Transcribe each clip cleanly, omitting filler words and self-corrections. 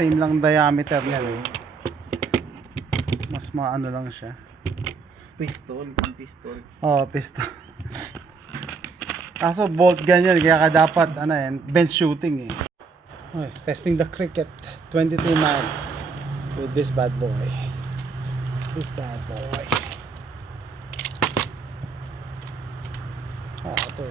same lang diameter niya eh. Mas maano lang siya. Pistol, pistol. Oh, piston. Kaso bolt ganyan, kaya ka dapat ano yan, bench shooting eh. Okay, testing the cricket 22 mag with this bad boy. This bad boy. Oh, ito.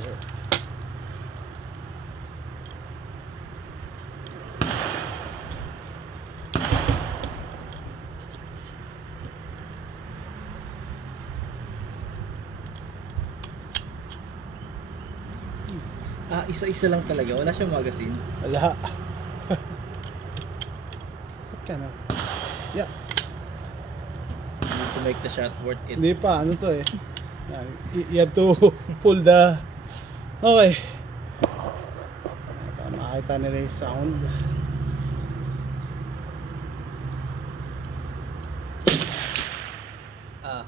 Ah, isa-isa lang talaga. Wala siyang magazine. Wala. What kind of... Yeah. You need to make the shot worth it. Hindi pa, ano to eh. Yan, you have to pull the... Okay. Para makita nila yung sound.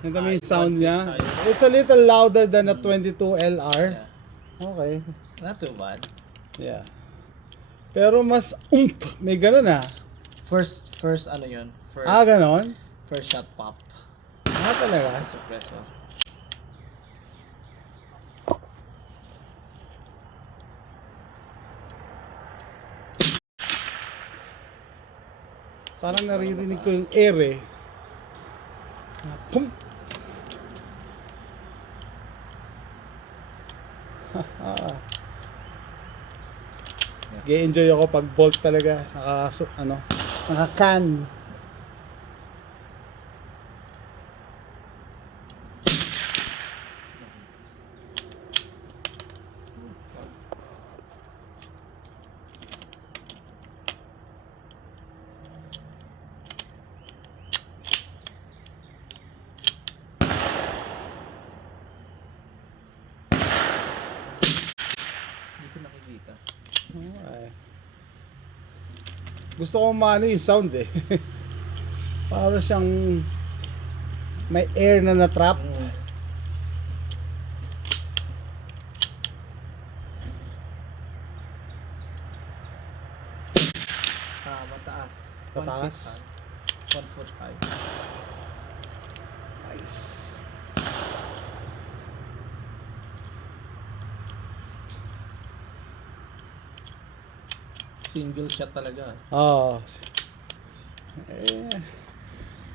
Yung kami yung sound niya. It's a little louder than a 22 LR. Yeah. Okay. Not too bad. Yeah. Pero mas may ganun ah. First ano yun? First, Ganon? first shot pop. Talaga? Sa suppressor. Parang naririnig ko yung air eh. Pum! Ge-enjoy ako pag bolt talaga. Naka-can. Hindi ko nakikita. Okay. Gusto ko maano yung sound eh. Para siyang may air na na-trap. Mataas. Mataas? 1 foot 5. Nice. Single shot talaga. Oh. Eh,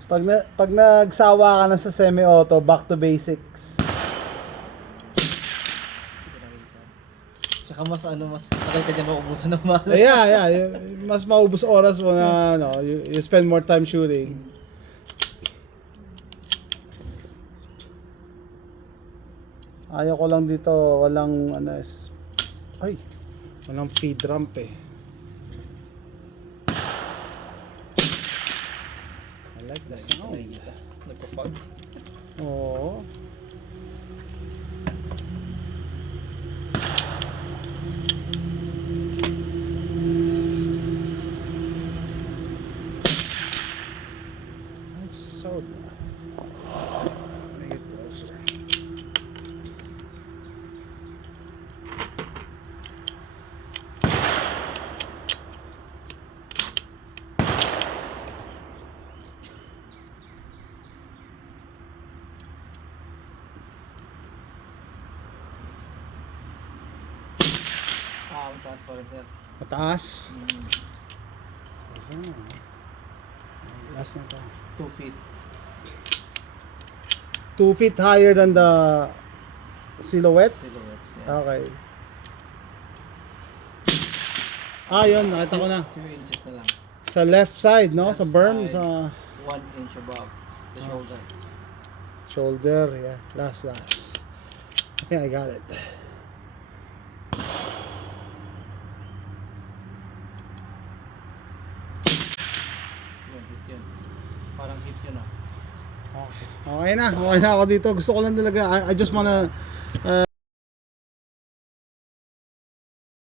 pag nagsawa ka na sa semi-auto, back to basics. Tsaka mas tagal ka dyan maubusan ng mahal. Yeah. Mas maubos oras mo na you spend more time shooting. Ayaw ko lang dito, walang walang feed ramp eh. I like the sound. Nagpa-fog. Oo. So make it closer. Mataas pa rin, sir. Mataas. Last na to. 2 feet. 2 feet higher than the silhouette? Silhouette. Yeah. Okay. Yun, nakita ko na. Few inches na lang. Sa left side, no? Left Sa berm, side. sa 1 inch above the shoulder. shoulder, yeah. Last. I think I got it. Hit yun. Parang hit yun ah. Okay na ako dito. Gusto ko lang talaga, I just wanna